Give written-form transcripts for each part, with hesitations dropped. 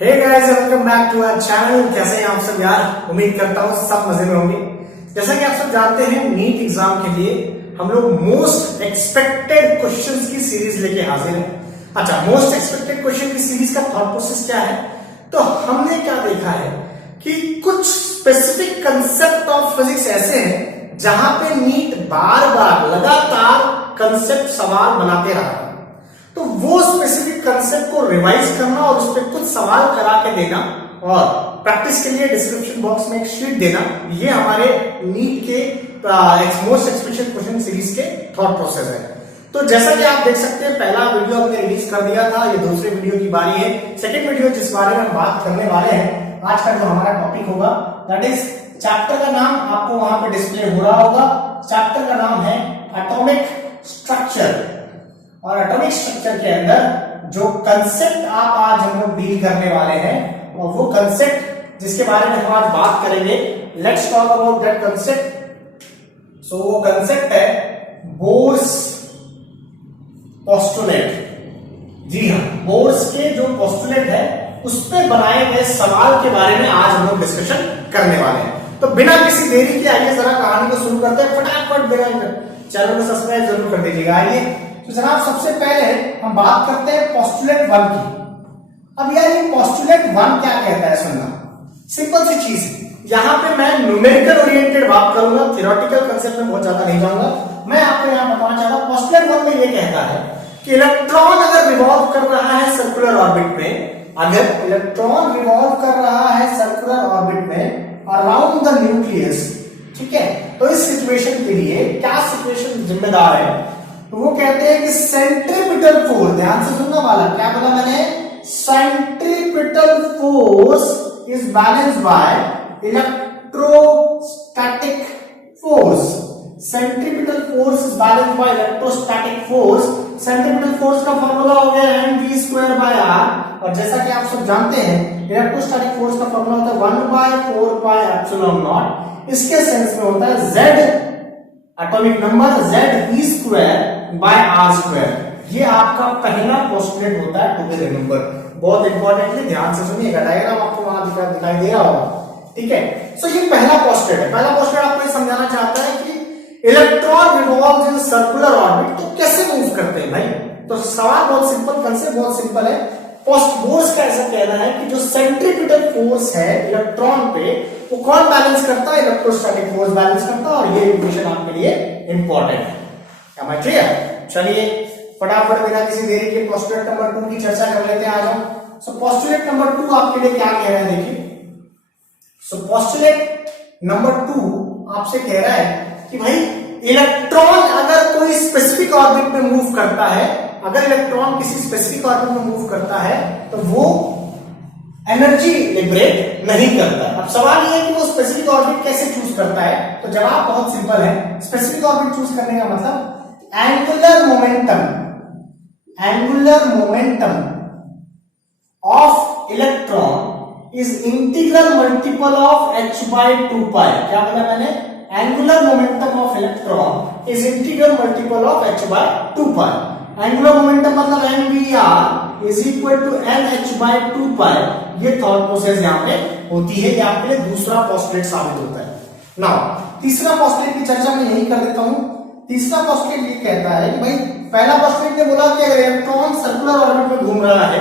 Hey guys, welcome back to our channel. कैसे हैं आप सब यार? उम्मीद करता हूँ सब मजे में होंगे। जैसा कि आप सब जानते हैं, नीट एग्जाम के लिए हम लोग मोस्ट एक्सपेक्टेड क्वेश्चंस की सीरीज लेके हाजिर हैं। अच्छा, मोस्ट एक्सपेक्टेड क्वेश्चन की सीरीज का थॉट प्रोसेस क्या है? तो हमने क्या देखा है कि कुछ स्पेसिफिक कंसेप्ट ऑफ फिजिक्स ऐसे हैं जहां पे नीट बार बार लगातार कंसेप्ट सवाल बनाते रहा। तो वो स्पेसिफिक कंसेप्ट को रिवाइज करना और उस पर कुछ सवाल करा के देना और प्रैक्टिस के लिए डिस्क्रिप्शन बॉक्स में एक शीट देना, ये हमारे नीट के मोस्ट एक्सपेक्टेड क्वेश्चन सीरीज के थॉट प्रोसेस है। तो जैसा कि आप देख सकते हैं, पहला वीडियो हमने रिलीज कर दिया था, ये दूसरे वीडियो की बारी है। सेकंड वीडियो जिस बारे में हम बात करने वाले हैं, आज का जो हमारा टॉपिक होगा दैट इज, चैप्टर का नाम आपको वहां पे डिस्प्ले हो रहा होगा। चैप्टर का नाम है एटॉमिक स्ट्रक्चर। और एटॉमिक स्ट्रक्चर के अंदर जो कंसेप्ट आप आज हम लोग डील करने वाले हैं, और वो कंसेप्ट जिसके बारे में हम आज बात करेंगे, let's talk about that concept. So वो कंसेप्ट है बोर्स पोस्टुलेट। जी हाँ, बोर्स के जो पोस्टुलेट है उस पे बनाए गए सवाल के बारे में आज हम लोग डिस्कशन करने वाले हैं। तो बिना किसी देरी के आइए जरा कहानी को शुरू करते हैं। फटाफट चैनल को सब्सक्राइब जरूर कर दीजिएगा। आइए तो जनाब, सबसे पहले हम बात करते हैं पोस्टुलेट 1 की। अब यार, ये पोस्टुलेट 1 क्या कहता है? सुनना, सिंपल सी चीज। यहां पे मैं न्यूमेरिकल ओरिएंटेड बात करूंगा, थ्योरेटिकल कांसेप्ट में बहुत ज्यादा नहीं जाऊंगा। मैं आपको यहां बताना चाहता हूं, पोस्टुलेट 1 में ये कहता है कि इलेक्ट्रॉन अगर रिवॉल्व कर रहा है सर्कुलर ऑर्बिट में, अगर इलेक्ट्रॉन रिवॉल्व कर रहा है सर्कुलर ऑर्बिट में अराउंड द न्यूक्लियस, ठीक है, तो इस सिचुएशन के लिए क्या सिचुएशन जिम्मेदार है? तो वो कहते हैं कि सेंट्रीपिटल फोर्स, ध्यान से सुनना वाला, क्या बोला मैंने? Centripetal force is balanced by electrostatic force. Centripetal force is balanced by electrostatic force. Centripetal force का फॉर्मूला हो गया mv²/r, और जैसा कि आप सब जानते हैं, इलेक्ट्रोस्टैटिक फोर्स का फॉर्मूला होता है 1/4πε0। इसके सेंस में होता है z एटॉमिक नंबर Ze²/r²। ये आपका पहला पोस्टुलेट होता है, टू बी रिमेंबर। बहुत इंपॉर्टेंटली ध्यान से सुनिएगा, डायग्राम आपको वहां दिखाई दे रहा होगा, ठीक है। सो ये पहला पोस्टुलेट है। पहला पोस्टुलेट आपको ये समझाना चाहता है कि electron revolves in circular orbit, तो कैसे मूव करते हैं भाई? तो सवाल बहुत सिंपल, कंसेप्ट बहुत सिंपल है। बोर्स का ऐसा कहना है कि जो सेंट्रीपिटल फोर्स है इलेक्ट्रॉन पे, वो कौन बैलेंस करता है? इलेक्ट्रोस्टैटिक फोर्स बैलेंस करता है। और ये इक्वेशन आपके लिए इंपॉर्टेंट है। क्या मैं क्लियर? चलिए फटाफट बिना किसी देरी के पोस्टुलेट नंबर 2 की चर्चा कर लेते हैं। आ जाओ। सो पोस्टुलेट नंबर 2 आपके लिए क्या कह रहा है, देखिए। सो पोस्टुलेट नंबर 2 आपसे कह रहा है कि भाई, इलेक्ट्रॉन अगर कोई स्पेसिफिक ऑर्बिट में मूव करता है, अगर इलेक्ट्रॉन किसी स्पेसिफिक ऑर्बिट में मूव करता है, तो वो एनर्जी लिबरेट नहीं करता। अब सवाल ये है कि वो स्पेसिफिक ऑर्बिट कैसे चूज करता है? तो जवाब बहुत सिंपल है। स्पेसिफिक ऑर्बिट चूज करने का मतलब, angular momentum of electron is integral multiple of h/2π। क्या बोला मैंने? Angular momentum of electron is integral multiple of h/2π। Angular momentum मतलब mvr is equal to nh/2π। ये थॉट प्रोसेस यहां पे होती है। ये आपके लिए दूसरा पोस्टुलेट साबित होता है। नाउ तीसरा पोस्टुलेट की चर्चा मैं यही कर देता हूं। तीसरा पोस्टुलेट ये कहता है कि भाई, पहला पोस्टुलेट ने बोला कि अगर इलेक्ट्रॉन सर्कुलर ऑर्बिट में घूम रहा है,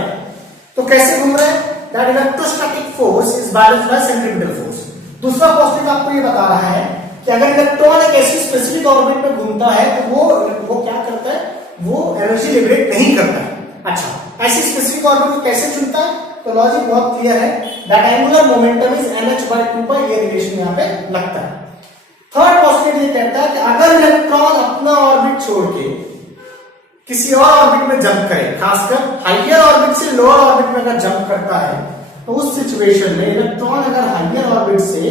तो कैसे घूम रहा है? That electrostatic force is balanced bye centripetal force. दूसरा पोस्टुलेट आपको ये बता रहा है कि अगर इलेक्ट्रॉन एक ऐसी स्पेसिफिक ऑर्बिट में घूमता है, तो वो क्या करता है? वो एनर्जी लिबरेट नहीं करता है। अच्छा, ऐसी स्पेसिफिक ऑर्बिट को कैसे चुनता है? तो लॉजिक बहुत क्लियर है, that angular momentum is nh/2π। ये रिलेशन यहां पे लगता है। थर्ड पोस्टुलेट ये कहता है कि अगर इलेक्ट्रॉन अपना ऑर्बिट छोड़ के किसी और ऑर्बिट में जंप करे, खासकर हाइयर ऑर्बिट से लोअर ऑर्बिट में अगर जंप करता है, तो उस सिचुएशन में इलेक्ट्रॉन अगर हाइयर ऑर्बिट से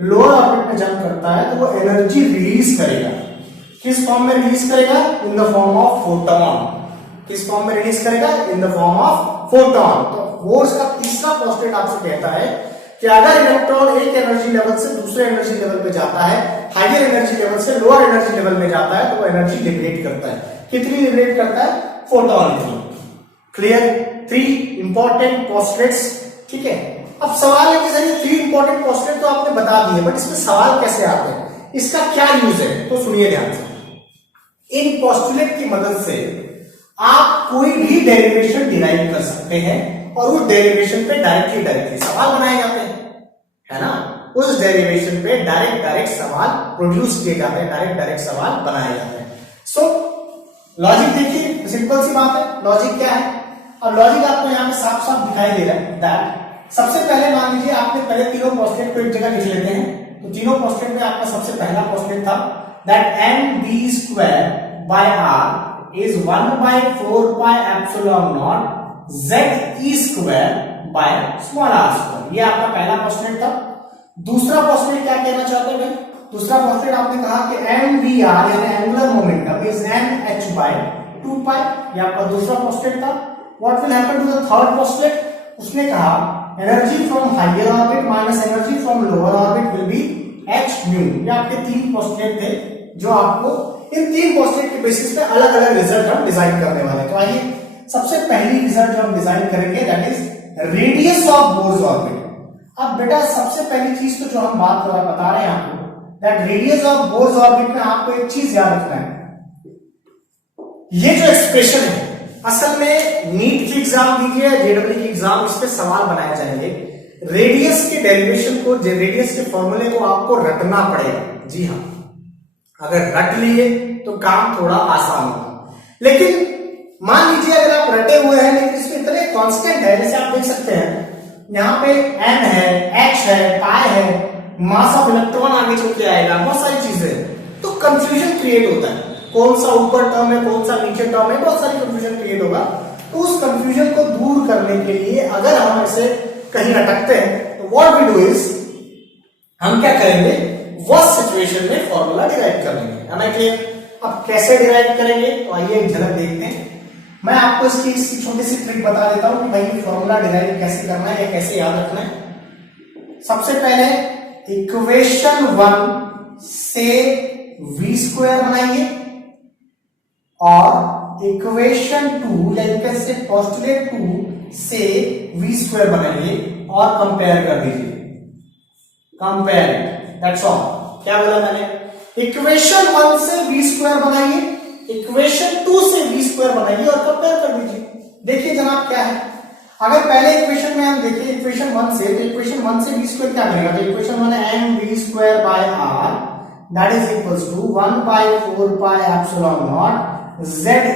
लोअर ऑर्बिट में जंप करता है, तो वो एनर्जी रिलीज करेगा। किस फॉर्म में रिलीज करेगा? In the form of photon. किस फॉर्म में रिलीज करेगा? In the form of photon. तो बोर्स का तीसरा पोस्टुलेट आपसे कहता है कि अगर इलेक्ट्रॉन एक एनर्जी लेवल से दूसरे एनर्जी लेवल पे जाता है, हाइयर एनर्जी लेवल से लोअर एनर्जी लेवल में जाता है, तो वो एनर्जी लिबरेट करता है। कितनी लिबरेट करता है? फोटोन की। क्लियर? 3 इंपॉर्टेंट पोस्टुलेट्स ठीक है। अब सवाल है कि सर ये 3 इंपॉर्टेंट पोस्टुलेट तो आपने बता दिए, बट इसमें सवाल कैसे आते हैं, इसका क्या यूज है, तो सुनिए ध्यान से। इन पोस्टुलेट की मदद से आप कोई भी डेरिवेशन डिराइव कर सकते हैं और उस डेरिवेशन पे डायरेक्टली सवाल बनाए जाते हैं, है ना। उस डेरिवेशन पे डायरेक्ट सवाल प्रोड्यूस किए जाते हैं, डायरेक्ट सवाल बनाए जाते हैं। सो लॉजिक देखिए, सिंपल सी बात है। लॉजिक क्या है, अब लॉजिक आपको यहाँ पे साफ साफ दिखाई दे रहा है। दैट सबसे पहले मान लीजिए आपने पहले तीनों पोस्टुलेट को एक जगह लिख लेते हैं। तो तीनों पोस्टुलेट में आपका सबसे पहला पोस्टुलेट था that mv² by r is 1/4 pi epsilon naught ze² by small r²। ये आपका पहला पोस्टुलेट था। दूसरा पोस्टुलेट क्या कहना चाहते हैं भाई, दूसरा पोस्टुलेट आपने कहा कि mvr यानी एंगुलर मोमेंटम इज nh/2π। ये आपका दूसरा पोस्टुलेट था। What will happen to the third postulate, उसने कहा energy from higher orbit minus energy from lower orbit will be h mu। ये आपके 3 पोस्टुलेट थे जो आपको इन 3 पोस्टुलेट के बेसिस पे अलग अलग रिजल्ट हम डिजाइन करने वाले हैं। तो आइए सबसे पहली रिजल्ट जो हम डिजाइन करेंगे that is radius of bourse orbit. अब बेटा सबसे पहली चीज तो जो हम बात बता रहे हैं आपको that radius of bourse orbit में आपको एक चीज याद रखना है, ये जो एक्सप्रेशन है असल में नीट की एग्जाम दीजिए, जेडब्ल्यू की एग्जाम, इस पे सवाल बनाए जाएंगे। रेडियस के डेरिवेशन को, रेडियस के फॉर्मूले को आपको रटना पड़ेगा। जी हाँ, अगर रट लिए तो काम थोड़ा आसान होगा। लेकिन मान लीजिए अगर आप रटे हुए हैं लेकिन इसमें इतने कांस्टेंट है, जैसे आप देख सकते हैं यहाँ पे n है, h है, पाई है, मास ऑफ इलेक्ट्रॉन आगे चल के आएगा, बहुत सारी चीजें, तो कंफ्यूजन क्रिएट होता है। कौन सा ऊपर टर्म है, कौन सा नीचे टर्म है, बहुत सारी कंफ्यूजन क्रिएट होगा। तो उस कंफ्यूजन को दूर करने के लिए अगर हम इसे कहीं अटकते हैं तो व्हाट वी डू इज, हम क्या करेंगे, वर्स्ट सिचुएशन में फॉर्मूला डिराइव कर लेंगे। है ना क्लियर? अब कैसे डिराइव करेंगे तो आइए एक झलक देखते हैं। मैं आपको इसकी छोटी सी ट्रिक बता देता हूं कि भाई फॉर्मूला डिराइव कैसे करना है या कैसे याद रखना है। सबसे पहले इक्वेशन 1 से v² बनाइए और इक्वेशन 2 या कैन से पोस्टुलेट 2 से v² बनाइए और कंपेयर कर दीजिए। Compare it, that's all. क्या बोला मैंने, इक्वेशन 1 से v² बनाइए, इक्वेशन 2 से v² बनाइए और कंपेयर कर दीजिए। देखिए जनाब क्या है, अगर पहले इक्वेशन में हम देखें इक्वेशन 1 से, तो इक्वेशन 1 से v² क्या बनेगा, तो इक्वेशन 1 है mv² by r that is equals to 1/4 pi epsilon naught ze²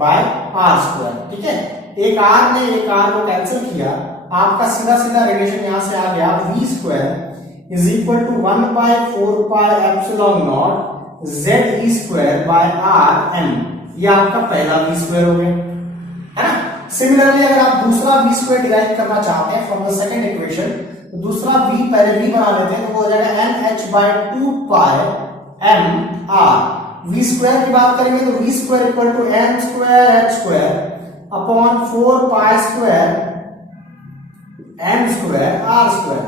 by r²। ठीक है, एक r ने एक r को कैंसिल किया, आपका सीधा सीधा रिलेशन यहां से आ गया v² is equal to 1/4 pi epsilon naught ze² by rm। ये आपका पहला v² हो गया, है ना। सिमिलरली अगर आप दूसरा v² डिराइव करना चाहते हैं फ्रॉम द सेकंड इक्वेशन, तो दूसरा v पहले v बना लेते हैं, तो वो हो जाएगा nh/2 m r। v² की बात करेंगे तो v² equal to m² h² upon 4 pi square m² r²।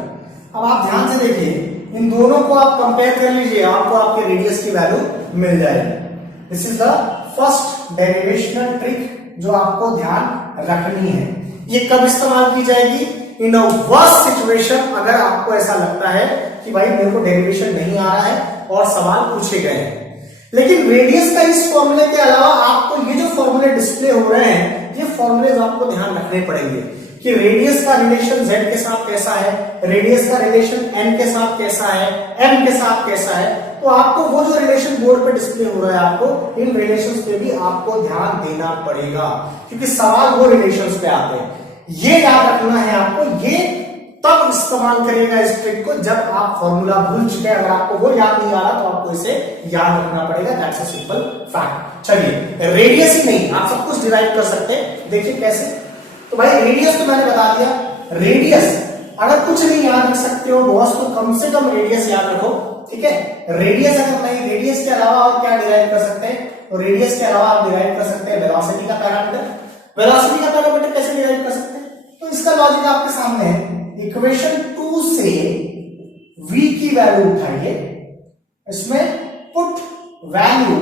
अब आप ध्यान से देखिए, इन दोनों को आप कंपेयर कर लीजिए, आपको आपके रेडियस की वैल्यू मिल जाएगी। This is the first derivational trick जो आपको ध्यान रखनी है। ये कब इस्तेमाल की जाएगी, इन अ वर्स्ट सिचुएशन, अगर आपको ऐसा लगता है कि भाई मेरे को डेरिवेशन नहीं आ रहा है और सवाल पूछे गए हैं। लेकिन रेडियस का इस फॉर्मूले के अलावा आपको ये जो फॉर्मूले डिस्प्ले हो रहे हैं, ये फॉर्मूले आपको ध्यान रखने पड़ेंगे कि रेडियस का रिलेशन z के साथ कैसा है, रेडियस का रिलेशन n के साथ कैसा है, m के साथ कैसा है। तो आपको वो जो रिलेशन बोर्ड पे डिस्प्ले हो रहा है, आपको इन रिलेशंस पे भी आपको ध्यान देना पड़ेगा, क्योंकि सवाल वो रिलेशंस पे आते हैं। ये याद रखना है आपको, ये तब इस्तेमाल करेगा इस ट्रिक को जब आप फॉर्मूला भूल चुके हैं। अगर आपको वो याद नहीं आ रहा तो आपको इसे याद रखना पड़ेगा, दैट्स अ सिंपल फैक्ट। चलिए, रेडियस ही नहीं, आप सब कुछ डिराइव कर सकते हैं। देखिए कैसे, तो भाई रेडियस तो मैंने बता दिया। रेडियस अगर कुछ नहीं याद रख सकते हो बॉस, तो कम से कम रेडियस याद रखो। ठीक है, रेडियस अगर नहीं, रेडियस के अलावा और क्या डिराइव कर सकते हैं, तो रेडियस के अलावा आप डिराइव कर सकते हैं वेलोसिटी का पैरामीटर। वेलोसिटी का पैरामीटर कैसे डिराइव कर सकते हैं, तो इसका लॉजिक आपके सामने है। इक्वेशन 2 से v की वैल्यू उठाइए, इसमें put value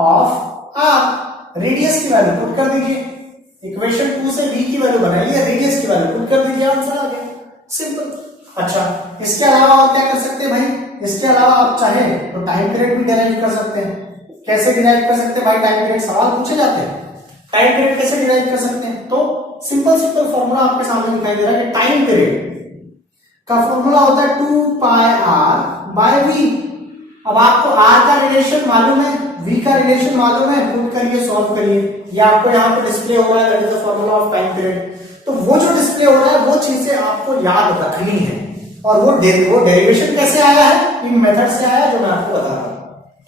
of r, radius की वैल्यू पुट कर दीजिए। इक्वेशन 2 से v की वैल्यू बनाइए, रेडियस की वैल्यू पुट कर दीजिए आंसर आ गया, सिंपल। अच्छा, इसके अलावा और क्या कर सकते हैं भाई, इसके अलावा आप चाहे तो टाइम पीरियड भी डिराइव कर सकते हैं। कैसे डिराइव कर सकते हैं भाई, टाइम पीरियड सवाल पूछे जाते हैं, टाइम पीरियड कैसे डिराइव कर सकते हैं, तो सिंपल फॉर्मूला आपके सामने दिखाई दे रहा है कि टाइम पीरियड का फॉर्मूला होता है 2 पाई आर बाय वी। अब आपको आर का रिलेशन मालूम है, वी का रिलेशन मालूम है, पुट करिए, सॉल्व करिए। ये आपको यहाँ पे डिस्प्ले हो रहा है, that is the formula of time period. तो वो जो डिस्प्ले हो रहा है वो चीजें आपको याद रखनी है, और वो डेरिवेशन कैसे आया है, इन मेथड से आया जो मैं आपको बता रहा हूं।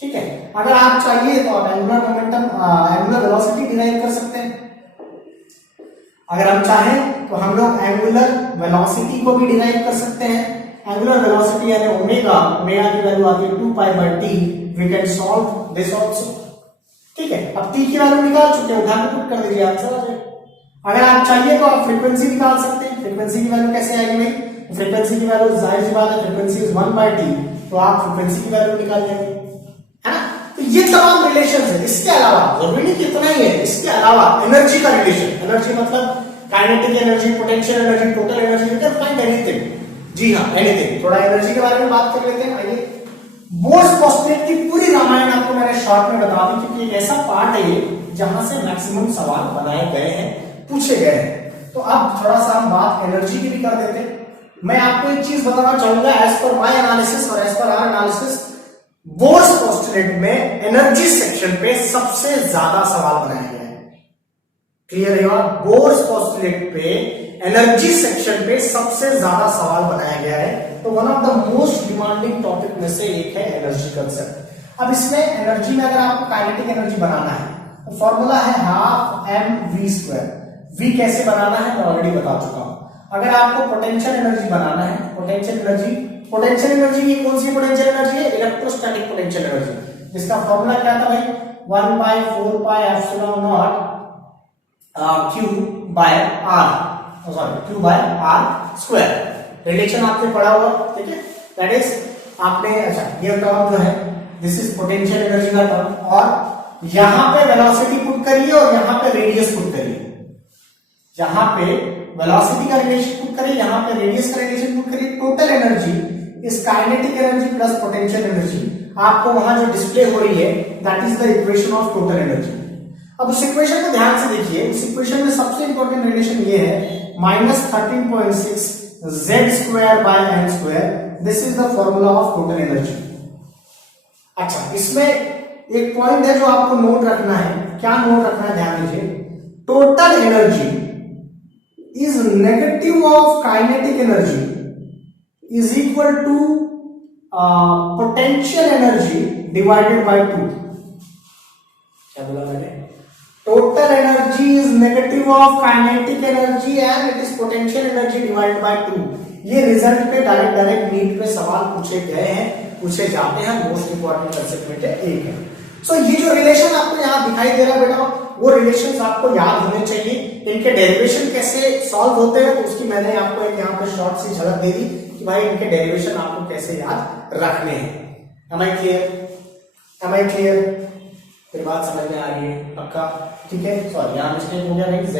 ठीक है, अगर आप चाहिए तो आप angular momentum, angular velocity derive कर सकते हैं। अगर हम चाहें तो हम लोग एंगुलर वेलोसिटी को भी डिराइव कर सकते हैं। एंगुलर वेलोसिटी यानी ओमेगा, ओमेगा की वैल्यू आती है 2 pi by T. We can solve this also. ठीक है, अब टी की वैल्यू निकाल चुके हैं, उठा के पुट कर दीजिए, आंसर आ जाएगा। अगर आप चाहिए तो आप फ्रीक्वेंसी निकाल सकते हैं। फ्रीक्वेंसी की वैल्यू कैसे आएगी भाई, फ्रीक्वेंसी की वैल्यू जाहिर सी बात है, फ्रीक्वेंसी इज 1 बाय टी, तो आप फ्रीक्वेंसी की वैल्यू निकाल लेंगे, है ना। तो ये तमाम रिलेशन है। इसके अलावा जरूरी नहीं कि इतना ही है, इसके अलावा एनर्जी का रिलेशन, एनर्जी मतलब kinetic energy, potential energy, total energy, you can find anything. जी हाँ, एनीथिंग। थोड़ा एनर्जी के बारे में बात कर लेते हैं, आइए। बोर्स पोस्टुलेट की पूरी रामायण आपको मैंने शॉर्ट में बता दी, क्योंकि एक ऐसा पार्ट है ये जहां से मैक्सिमम सवाल बनाए गए हैं, पूछे गए हैं। तो अब थोड़ा सा हम बात एनर्जी की भी कर देते हैं। मैं आपको एक चीज बताना चाहूंगा, एज पर माय एनालिसिस और as per our analysis, Bohr's postulate में एनर्जी सेक्शन पे सबसे ज्यादा सवाल बनाए गए हैं। क्लियर है? बोर्स पोस्टुलेट पे एनर्जी सेक्शन पे सबसे ज्यादा सवाल बनाया गया है। तो one of the most demanding topic में से एक है एनर्जी कंसेप्ट। अब इसमें एनर्जी में अगर आपको काइनेटिक एनर्जी बनाना है तो फॉर्मूला है half m v square. V कैसे बनाना है मैं ऑलरेडी बता चुका हूं। अगर आपको पोटेंशियल एनर्जी बनाना है, पोटेंशियल एनर्जी की कौन सी पोटेंशियल एनर्जी है, इलेक्ट्रोस्टैटिक पोटेंशियल एनर्जी, जिसका फॉर्मूला क्या था भाई, 1 by 4 pi epsilon nought q by r, sorry q by r square. Relation आपने पढ़ा हुआ, ठीक है, दैट इज आपने, अच्छा ये टर्म जो है दिस इज पोटेंशियल एनर्जी का टर्म, और यहां पे वेलोसिटी पुट करिए और यहां पे रेडियस पुट करिए। यहां पे वेलोसिटी का रिलेशन पुट करिए, यहां पे रेडियस का रिलेशन पुट करिए। Total energy is kinetic energy plus potential energy. आपको वहां जो डिस्प्ले हो रही है that is the equation of total energy. अब उस इक्वेशन को ध्यान से देखिए, उस इक्वेशन में सबसे इंपॉर्टेंट रिलेशन ये है -13.6 z square by m square, this is the formula of total energy. अच्छा, इसमें एक पॉइंट है जो आपको नोट रखना है। क्या नोट रखना है, ध्यान दीजिए, total energy is negative of kinetic energy is equal to potential energy divided by 2। क्या बोला मैंने, total energy is negative of kinetic energy and it is potential energy divided by 2। ये रिजल्ट पे डायरेक्ट नीट पे सवाल पूछे गए हैं, पूछे जाते हैं, मोस्ट इंपॉर्टेंट कंसेप्ट में से एक है। सो ये जो रिलेशन आपको यहाँ दिखाई दे रहा है बेटा, वो रिलेशंस आपको याद होने चाहिए। इनके डेरिवेशन कैसे सॉल्व होते हैं, तो उसकी मैंने आपको एक यहाँ पे शॉर्ट सी झलक दे दी कि भाई इनके डेरिवेशन आपको कैसे याद रखने हैं। Am I clear? फिर बात समझ में आ रही है पक्का? ठीक है, सॉरी यहाँ मिस्टेक हो गया भाई, z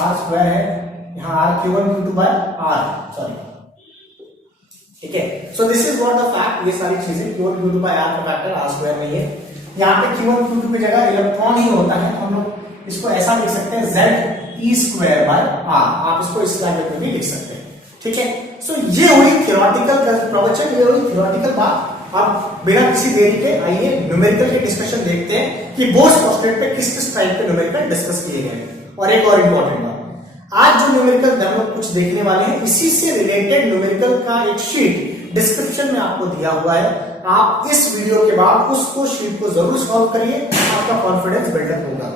r स्क्वायर है, यहाँ r q1 q2 bye r, sorry. ठीक है, सो this is what the fact, ये सारी चीजें q1 q2 बाय r का फैक्टर r स्क्वायर नहीं है। यहाँ पे Q1 Q2 की जगह इलेक्ट्रॉन ही होता है, हम लोग इसको ऐसा लिख सकते हैं Z E square by R। आप इसको इस लैंग्वेज में भी लिख सकते हैं, ठीक है। सो ये हुई थ्योरेटिकल प्रवचन, ये हुई थ्योरेटिकल बात। अब बिना किसी देरी के आइए न्यूमेरिकल के डिस्कशन देखते हैं कि बोर्स पोस्टुलेट पे किस किस टाइप के न्यूमेरिकल डिस्कस किए गए। और एक और इंपॉर्टेंट बात, आज जो न्यूमेरिकल हम लोग कुछ देखने वाले हैं, इसी से रिलेटेड न्यूमेरिकल का एक शीट डिस्क्रिप्शन में आपको दिया हुआ है। आप इस वीडियो के बाद उसको शीट को जरूर सॉल्व करिए, आपका कॉन्फिडेंस बिल्डअप होगा।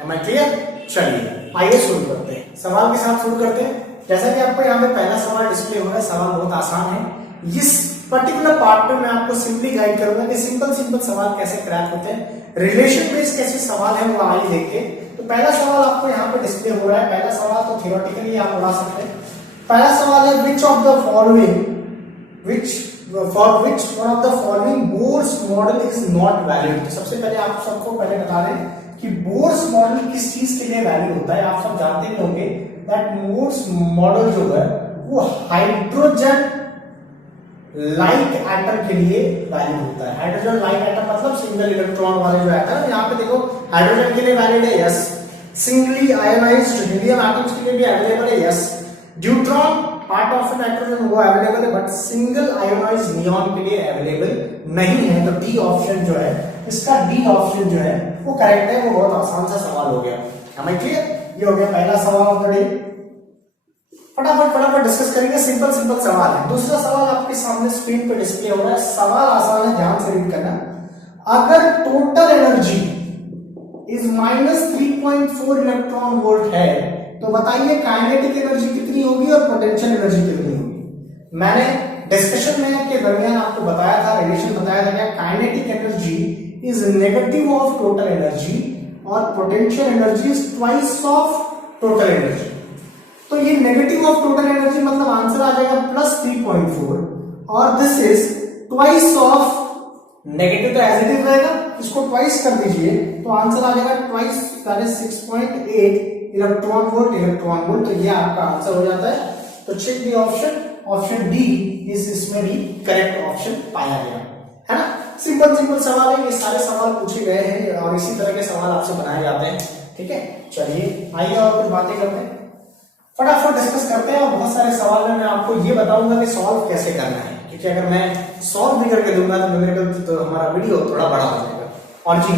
Am I clear? चलिए आइए शुरू करते हैं, सवाल के साथ शुरू करते हैं। जैसा कि आपको यहाँ पे पहला सवाल डिस्प्ले हो रहा है, सवाल बहुत आसान है। इस पर्टिकुलर पार्ट में मैं आपको सिंपली गाइड करूंगा कि सिंपल सवाल कैसे क्रैक होते हैं, रिलेशन बेस्ड कैसे सवाल है वो आइए देखिए। तो पहला सवाल आपको यहाँ पे डिस्प्ले हो रहा है। पहला सवाल तो थियोरेटिकली आप उड़ा सकते हैं। पहला सवाल है which of the following for which one of the following Bohr's model is not valid। तो सबसे पहले आप सबको पहले बता दें कि बोर्स मॉडल किस चीज के लिए वैलिड होता है। आप सब जानते ही होंगे दैट बोर्स मॉडल जो है वो हाइड्रोजन लाइक एटम के लिए वैलिड होता है। हाइड्रोजन लाइक एटम मतलब सिंगल इलेक्ट्रॉन वाले जो एटम, यहाँ पे देखो हाइड्रोजन के लिए वैलिड है yes, singly ionised helium atoms के लिए भी अवेलेबल है yes, deuteron part of nitrogen वो अवेलेबल है, बट सिंगल आयोनाइज्ड नियॉन के लिए अवेलेबल नहीं है। तो डी ऑप्शन जो है, इसका डी ऑप्शन जो है वो करेक्ट है। वो बहुत आसान सा सवाल हो गया, हमें क्लियर? ये हो गया पहला सवाल ऑफ द डे। फटाफट डिस्कस करेंगे, सिंपल सवाल है। दूसरा सवाल आपके सामने स्क्रीन पे डिस्प्ले हो रहा है, सवाल आसान है, ध्यान से रीड करना। अगर total energy is -3.4 electron volt है तो बताइए काइनेटिक एनर्जी कितनी होगी और पोटेंशियल एनर्जी कितनी होगी। मैंने डिस्कशन में के दरमियान आपको बताया था, रिलेशन बताया था, kinetic energy is negative of total energy और potential energy is twice of total energy. तो ये नेगेटिव ऑफ टोटल एनर्जी मतलब आंसर आ जाएगा +3.4 और this is twice of negative, तो एज इट इज रहेगा, इसको ट्वाइस कर दीजिए तो आंसर आ जाएगा twice that is 6.8 electron volt. तो ये आपका आंसर हो जाता है। तो check the option D is इसमें भी करेक्ट ऑप्शन पाया गया है ना। सिंपल सवाल है, ये सारे सवाल पूछे गए हैं और इसी तरह के सवाल आपसे बनाए जाते हैं। ठीक है, चलिए आइए और कुछ बातें करते हैं, फटाफट डिस्कस करते हैं। और बहुत सारे सवाल में मैं आपको ये बताऊंगा कि सॉल्व कैसे करना है, क्योंकि अगर मैं सॉल्व भी करके दूंगा तो हमारा वीडियो थोड़ा बड़ा हो जाएगा। और जी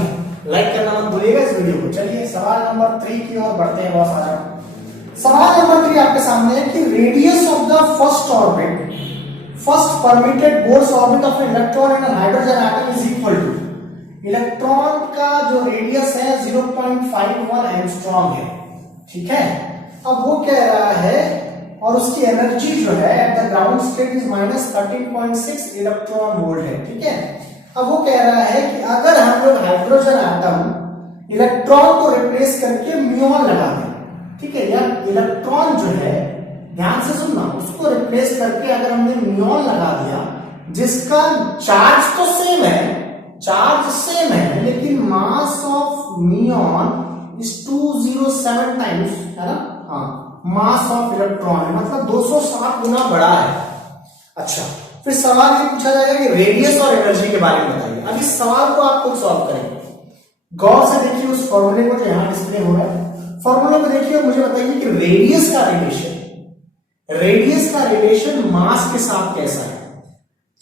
लाइक करना मत भूलिएगा इस वीडियो को। चलिए सवाल नंबर 3 की ओर बढ़ते हैं। बहुत सारा सवाल नंबर 3 आपके सामने है कि radius of the first permitted Bohr's orbit of electron in hydrogen atom is equal to, electron का जो रेडियस है 0.51 एंगस्ट्रॉम है। ठीक है, अब वो कह रहा है और उसकी एनर्जी जो है at the ground state is -13.6 electron volt है। ठीक है, अब वो कह रहा है कि अगर हम लोग हाइड्रोजन एटम इलेक्ट्रॉन को रिप्लेस करके म्यूऑन लगा दें, ठीक है, या इलेक्ट्रॉन जो है, ध्यान से सुनना, उसको रिप्लेस करके अगर हमने म्यूऑन लगा दिया जिसका चार्ज तो सेम है, लेकिन mass of muon is 207 times, है ना, हाँ, मास ऑफ इलेक्ट्रॉन है, मतलब 207 गुना बड़ा है। अच्छा, फिर सवाल ये पूछा जाएगा कि रेडियस और एनर्जी के बारे में बताइए। अब इस सवाल को आप खुद सॉल्व करेंगे, गौर से देखिए उस फॉर्मूले को जो यहां डिस्प्ले हो रहा है, फॉर्मूले को देखिए और मुझे बताइए कि रेडियस का रिलेशन मास के साथ कैसा है।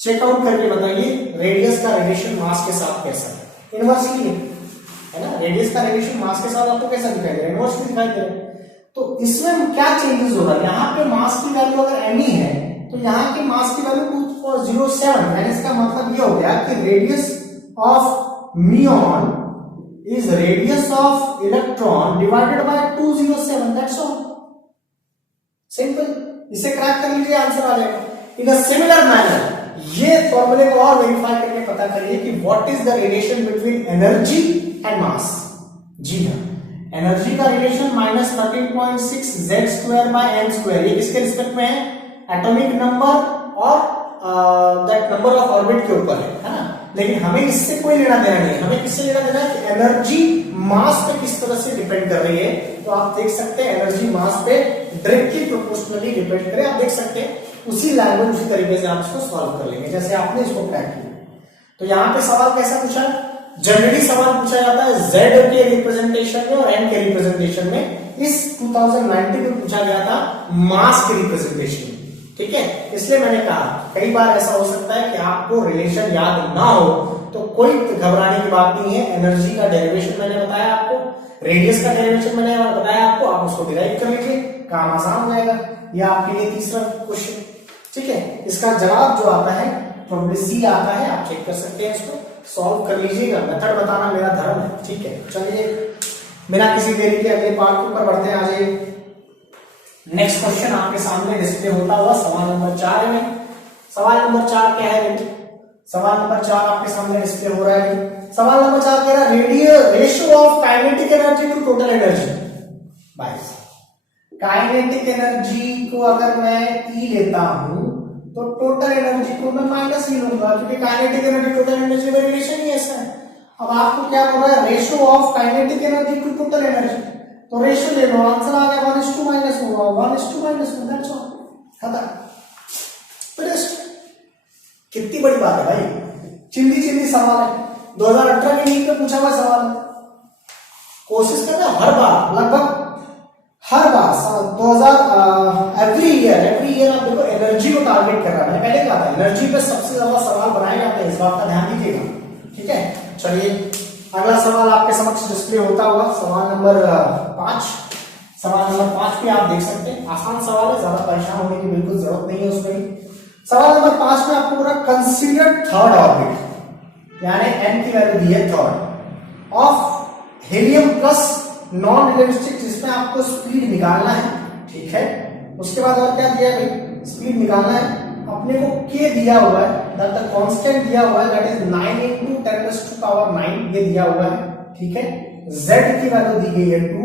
चेकआउट करके बताइए रेडियस का रिलेशन मास के साथ कैसा है। इनवर्सली है ना, रेडियस का रिलेशन मास के साथ आपको कैसा दिखाई दे रहा है, इनवर्सली दिखाई दे रहा है। तो इसमें क्या चेंजेस होगा, यहाँ पे मास की वैल्यू अगर m है तो यहाँ की मास की वैल्यू 2.07, यानी इसका मतलब ये हो गया कि radius of muon is radius of electron divided by 207, that's all, simple. इसे क्रैक कर लीजिए, आंसर आ जाएगा। इन अ सिमिलर मैनर ये फॉर्मूले को और वेरीफाई करके पता करिए कि what is the relation between energy and mass. जी हाँ, एनर्जी का रिलेशन -13.6 z²/m², ये किसके रिस्पेक्ट में है, एटॉमिक नंबर और दैट नंबर ऑफ ऑर्बिट के ऊपर है ना। लेकिन हमें इससे कोई लेना देना नहीं है, हमें किससे लेना देना है कि एनर्जी मास पे किस तरह से डिपेंड कर रही है। तो आप देख सकते हैं एनर्जी मास पे डायरेक्टली प्रोपोर्शनली डिपेंड करे, आप देख सकते हैं उसी लैंग्वेज उसी तरीके से आप इसको सॉल्व कर लेंगे जैसे आपने इसको क्रैक किया। तो यहाँ पे सवाल कैसा पूछा, जनरली सवाल पूछा जाता है z के रिप्रेजेंटेशन में और n के रिप्रेजेंटेशन में। इस 2019 में पूछा गया था मास के रिप्रेजेंटेशन में। ठीक है, इसलिए मैंने कहा कई बार ऐसा हो सकता है कि आपको रिलेशन याद ना हो, तो कोई घबराने की बात नहीं है। एनर्जी का डेरिवेशन मैंने बताया आपको, रेडियस का डेरिवेशन मैंने बताया आपको, आप उसको डिराइव कर लीजिए, काम आसान हो जाएगा। यह आपके लिए तीसरा क्वेश्चन। ठीक है, इसका जवाब जो आता है प्रोबेबली सी आता है, आप चेक कर सकते हैं, इसको सॉल्व कर लीजिएगा। मेथड बताना मेरा धर्म है। ठीक है, चलिए बिना किसी देरी के अगले पार्ट के ऊपर बढ़ते हैं। आ जाइए, नेक्स्ट क्वेश्चन आपके सामने डिस्प्ले होता हुआ सवाल नंबर 4 में। सवाल नंबर 4 क्या है, सवाल नंबर 4 आपके सामने डिस्प्ले हो रहा है। सवाल नंबर 4 कह रहा है ratio of kinetic energy to total energy. बाइस काइनेटिक एनर्जी को अगर मैं E लेता हूं तो टोटल एनर्जी को मैं -E लूंगा, क्योंकि काइनेटिक एनर्जी टोटल एनर्जी में रिलेशन ही ऐसा है। अब आपको क्या बोल रहा है, ratio of kinetic energy to total energy, तो रेशियो ले लो, आंसर आ गया 1:-1 होगा, 1:-1, दैट्स ऑल। खत्म, फिनिश्ड। कितनी बड़ी बात है भाई, चिल्ली चिल्ली सवाल है, 2018 के नीट में पूछा हुआ सवाल है। कोशिश करना हर बार, लगभग हर बार 2000 एवरी ईयर आप देखो एनर्जी को टारगेट कर रहा है। पहले क्या था, एनर्जी पे सबसे ज्यादा सवाल बनाए जाते हैं, इस बात का ध्यान दीजिएगा, ठीक है। चलिए अगला सवाल आपके समक्ष डिस्प्ले होता हुआ, सवाल नंबर 5। सवाल नंबर 5 पे आप देख सकते हैं, आसान सवाल है, ज्यादा परेशान होने की बिल्कुल जरूरत नहीं है उसमें। सवाल नंबर 5 में आपको पूरा कंसीडर थर्ड ऑर्बिट, यानी n की वैल्यू दी है third, of helium plus non relativistic, जिसमें आपको स्पीड निकालना है, ठीक है। उसके बाद और क्या दिया है भाई, स्पीड निकालना है, अपने को k दिया हुआ है, दैट द कांस्टेंट दिया हुआ है, दैट इज 9 × 10⁻⁹ ये दिया हुआ है, ठीक है। z की वैल्यू दी गई है 2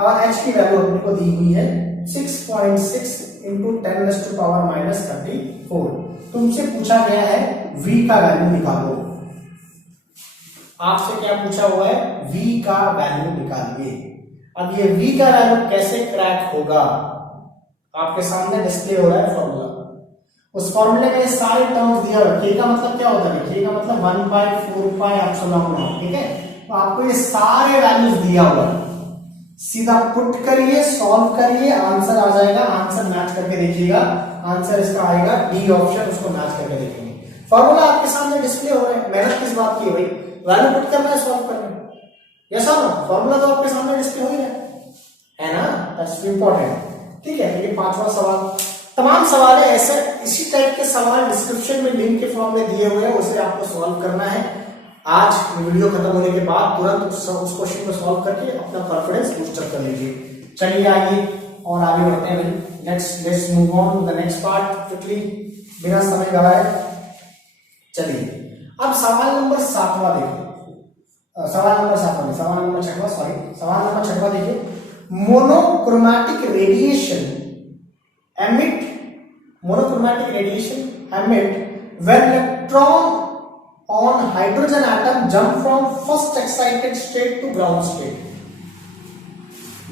और h की वैल्यू अपने को दी हुई है 6.6 × 10⁻⁻34। तुमसे पूछा गया है v का वैल्यू निकालो, आपसे क्या पूछा हुआ है, v का वैल्यू निकालिए। अब ये v का वैल्यू कैसे क्रैक होगा, आपके सामने डिस्प्ले हो रहा है फॉर्मूला। उस फॉर्मूले में सारे टर्म्स दिया हुआ है। k का मतलब क्या होता है, k का मतलब 1/4πε0, ठीक है। तो आपको ये सारे वैल्यूज दिया हुआ है, सीधा पुट करिए, सॉल्व करिए, आंसर आ जाएगा। आंसर मैच करके देखिएगा, आंसर इसका आएगा डी ऑप्शन, उसको मैच करके देखेंगे। फॉर्मूला आपके सामने डिस्प्ले हो रहा है, मेहनत किस बात की है भाई, वैल्यू पुट करना है, सॉल्व करना है, यस और नो। फॉर्मूला तो आपके सामने डिस्प्ले हो ही रहा है ना, दैट्स इंपॉर्टेंट, ठीक है। ये 5वां सवाल, तमाम सवाल है ऐसे, इसी टाइप के सवाल डिस्क्रिप्शन में लिंक के फॉर्म में दिए हुए हैं, उसे आपको सॉल्व करना है। आज वीडियो खत्म होने के बाद तुरंत उस क्वेश्चन को सॉल्व करके अपना कॉन्फिडेंस बूस्टर कर लीजिए। चलिए आइए और आगे बढ़ते हैं, let's move on to the next part quickly, बिना समय गवाए। चलिए अब सवाल नंबर 7वां देखिए, सवाल नंबर 6वां देखिए। Monochromatic radiation emit when electron on hydrogen atom jump from first excited state to ground state।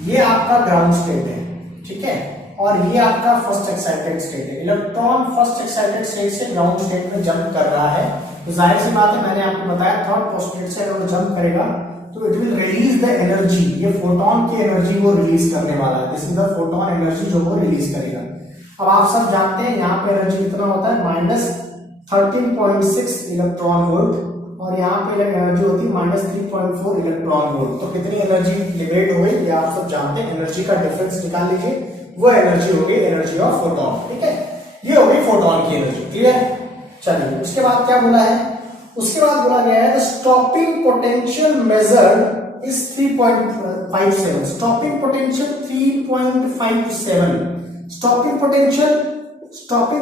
ये आपका ग्राउंड स्टेट है, ठीक है, और ये आपका फर्स्ट एक्साइटेड स्टेट है। इलेक्ट्रॉन फर्स्ट एक्साइटेड स्टेट से ग्राउंड स्टेट में जंप कर रहा है, तो जाहिर सी बात है, मैंने आपको बताया थर्ड पोस्टेट से अगर वो जंप करेगा तो it will release the energy, ये फोटोन की एनर्जी वो रिलीज करने वाला है, this is the photon energy जो वो रिलीज करेगा। अब आप सब जानते हैं यहाँ पे एनर्जी कितना होता है, -13.6 इलेक्ट्रॉन वोल्ट, और यहाँ पे एनर्जी होती है -3.4 इलेक्ट्रॉन वोल्ट। तो कितनी एनर्जी लिबरेट हो गई ये आप सब जानते हैं, एनर्जी का डिफरेंस निकाल लीजिए, वो एनर्जी हो गई एनर्जी ऑफ फोटोन, ठीक है, ये हो गई फोटोन की एनर्जी, क्लियर। चलिए उसके बाद क्या बोला है, उसके बाद बोला गया है stopping potential measured is 3.57, stopping potential 3.57। Stopping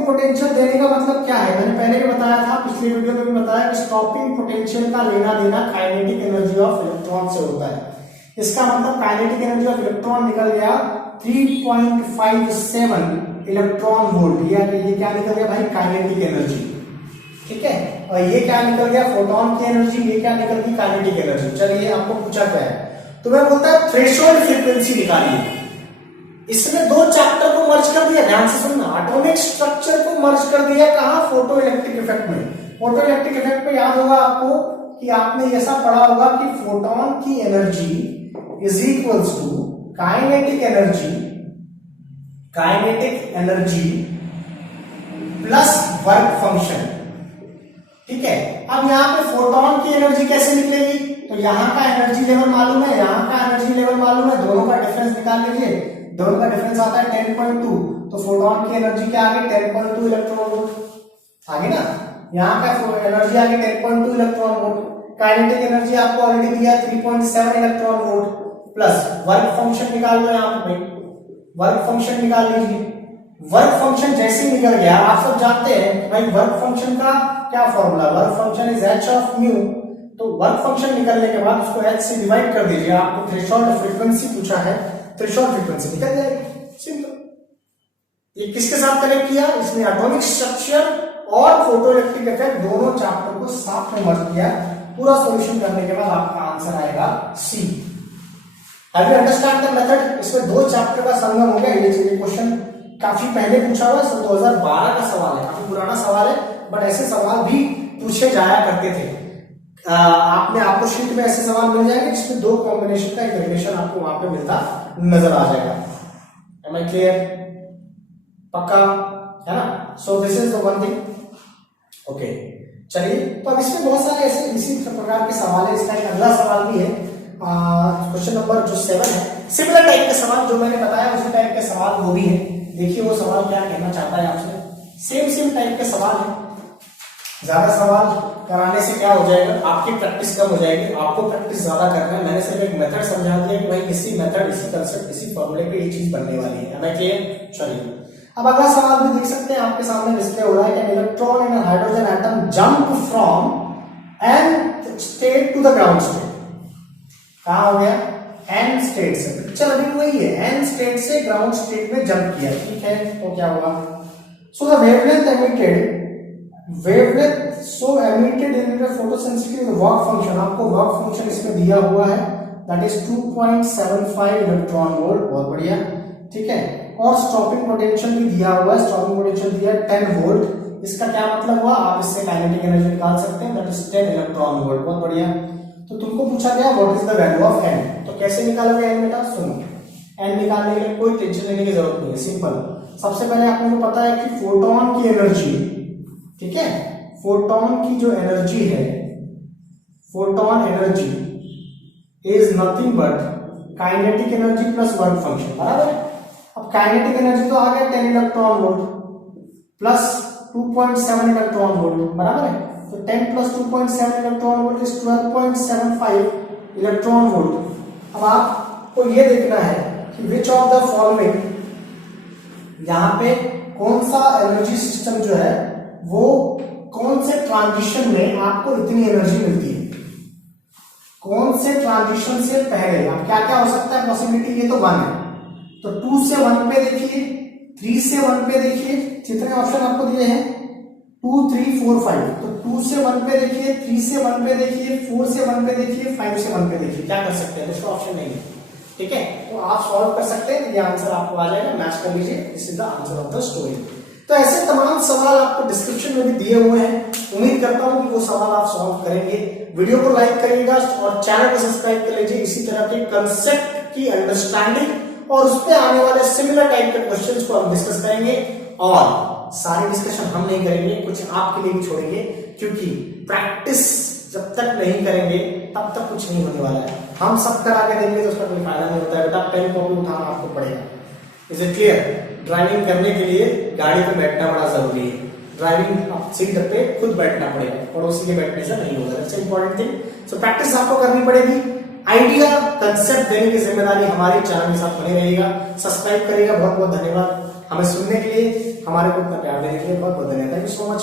potential देने का मतलब क्या है, मैंने पहले भी बताया था, पिछले वीडियो में भी बताया कि स्टॉपिंग पोटेंशियल का लेना देना काइनेटिक एनर्जी ऑफ इलेक्ट्रॉन से होता है। इसका मतलब काइनेटिक एनर्जी ऑफ इलेक्ट्रॉन निकल गया 3.57 इलेक्ट्रॉन वोल्ट, ये क्या निकल गया भाई, काइनेटिक एनर्जी, ठीक है। और ये क्या निकल गया, फोटोन की एनर्जी, ये क्या निकल गई, काइनेटिक एनर्जी। चलिए आपको पूछा क्या है, तो मैं बोलता है थ्रेशोल्ड फ्रीक्वेंसी निकालिए। इसमें दो चैप्टर को मर्ज कर दिया, ध्यान से सुनना, एटॉमिक स्ट्रक्चर को मर्ज कर दिया, कहां, फोटो इलेक्ट्रिक इफेक्ट में। फोटो इलेक्ट्रिक इफेक्ट में याद होगा आपको कि आपने ऐसा पढ़ा होगा कि फोटोन की energy is equals to kinetic energy plus work function, ठीक है। अब यहाँ पे फोटोन की एनर्जी कैसे निकलेगी, तो यहाँ का एनर्जी लेवल मालूम है, यहाँ का एनर्जी लेवल मालूम है, दोनों का डिफरेंस निकाल लीजिए, दोनों का डिफरेंस आता है 10.2, तो फोटोन की एनर्जी क्या आ गई, 10.2 इलेक्ट्रॉन वोल्ट आ गई ना, यहाँ का एनर्जी आ गई 10.2 इलेक्ट्रॉन वोल्ट। काइनेटिक एनर्जी आपको ऑलरेडी दिया 3.7 electron volt, plus work function निकाल लो, यहाँ पे वर्क फंक्शन निकाल लीजिए। वर्क फंक्शन जैसे ही निकल गया, आप सब जानते हैं भाई वर्क फंक्शन का क्या formula, work function is h of mu, तो वर्क फंक्शन निकलने के बाद उसको h से डिवाइड कर दीजिए, आपको थ्रेशोल्ड फ्रीक्वेंसी पूछा है, थ्रेशोल्ड फ्रीक्वेंसी निकल जाएगी, सिंपल। ये किसके साथ कनेक्ट किया, इसमें एटॉमिक स्ट्रक्चर और फोटो इलेक्ट्रिक इफेक्ट दोनों चैप्टर को साथ में मर्ज किया, पूरा सॉल्यूशन करने के बाद आपका आंसर आएगा C. Have you understand the method, इसमें दो चैप्टर का संगम हो गया, ये क्वेश्चन काफी पहले पूछा हुआ है, 2012 का सवाल है, काफी पुराना सवाल है, बट ऐसे सवाल भी पूछे जाया करते थे। आपको शीट में ऐसे सवाल मिल जाएंगे जिसमें दो कॉम्बिनेशन का इंटीग्रेशन आपको वहां पे मिलता नजर आ जाएगा। Am I clear? पक्का है ना? So this is the one thing. Okay, चलिए, तो अब इसमें बहुत सारे ऐसे इसी प्रकार के सवाल है। इसका एक अगला सवाल भी है, क्वेश्चन नंबर जो 7 है, सिमिलर टाइप के सवाल जो मैंने बताया उसी टाइप के सवाल वो भी है। देखिए वो सवाल क्या कहना चाहता है आपसे। सेम टाइप के सवाल है। ज्यादा सवाल कराने से क्या हो जाएगा, आपकी प्रैक्टिस कम हो जाएगी, आपको प्रैक्टिस ज्यादा करना है। मैंने सिर्फ एक मेथड समझा दिया कि भाई इसी मेथड, इसी कंसेप्ट, इसी फॉर्मूले पे ये चीज बनने वाली है। मैं क्लियर? चलिए, अब अगला सवाल भी देख सकते हैं आपके सामने डिस्प्ले हो रहा है कि electron in hydrogen atom jump from n state to the ground state. कहां हो गया? एन स्टेट से, पिक्चर अभी वही है, एन स्टेट से ग्राउंड स्टेट में जंप किया, ठीक है, तो क्या हुआ? So the wavelength emitted, wavelength so emitted in the photosensitive work function, आपको वर्क फंक्शन इसमें दिया हुआ है, दैट इज 2.75 इलेक्ट्रॉन वोल्ट। बहुत बढ़िया, ठीक है। और स्टॉपिंग पोटेंशियल भी दिया हुआ है, स्टॉपिंग पोटेंशियल दिया है 10 वोल्ट। इसका क्या मतलब हुआ, आप इससे काइनेटिक एनर्जी निकाल सकते हैं, दैट इज 10 इलेक्ट्रॉन वोल्ट। बहुत बढ़िया। तो तुमको पूछा गया what is the value of n, तो कैसे निकालोगे एन बेटा? सुनो, एन निकालने के लिए कोई टेंशन लेने की जरूरत नहीं है, सिंपल। सबसे पहले आपको पता है कि फोटोन की एनर्जी, ठीक है, फोटोन की जो एनर्जी है, photon energy is nothing but kinetic energy plus work function, बराबर है। अब काइनेटिक एनर्जी तो आ गया 10 electron volt plus 2.7 electron volt, बराबर है। तो 10 plus 2.7 electron volt is 12.75 electron volt. अब आपको ये देखना है कि विच ऑफ द फॉलोइंग, यहां पे कौन सा एनर्जी सिस्टम जो है वो कौन से ट्रांजिशन में आपको इतनी एनर्जी मिलती है, कौन से ट्रांजिशन से पहले। अब क्या क्या हो सकता है पॉसिबिलिटी, ये तो 1 है, तो 2 से 1 पे देखिए, 3 से 1 पे देखिए, जितने ऑप्शन आपको दिए हैं 2, 3, 4, 5, तो 2 से 1 पे देखिए, 3 से 1 पे देखिए, 4 से 1 पे देखिए, 5 से 1 पे देखिए। क्या कर सकते हैं, इसका ऑप्शन नहीं है, ठीक है, तो आप सॉल्व कर सकते हैं, ये आंसर आपको आ जाएगा, मैच कर लीजिए, this is the answer of the story. तो ऐसे तमाम सवाल आपको डिस्क्रिप्शन में भी दिए हुए हैं, उम्मीद करता हूं कि वो सवाल आप सॉल्व करेंगे। वीडियो को लाइक करिएगा और चैनल को सब्सक्राइब कर लीजिए इसी तरह के कंसेप्ट की अंडरस्टैंडिंग और उस पे आने वाले सिमिलर टाइप के क्वेश्चंस को हम डिस्कस करेंगे। और सारे डिस्कशन हम नहीं करेंगे, कुछ आपके लिए भी छोड़ेंगे, क्योंकि प्रैक्टिस जब तक नहीं करेंगे तब तक कुछ नहीं होने वाला है। हम सब करा के देंगे तो उसका कोई फायदा नहीं होता है बेटा, पेन कॉपी उठाना आपको पड़ेगा। Is it clear? ड्राइविंग करने के लिए गाड़ी पे बैठना बड़ा जरूरी है, ड्राइविंग सीट पे खुद बैठना पड़ेगा, पड़ोसी के बैठने से नहीं होगा, that's important thing. So practice आपको करनी पड़ेगी, आइडिया कंसेप्ट देने की जिम्मेदारी हमारे चैनल के साथ बने रहेगा। सब्सक्राइब करिएगा। बहुत बहुत धन्यवाद हमें सुनने के लिए, हमारे को इतना प्यार देने के लिए बहुत बहुत धन्यवाद। Thank you so much.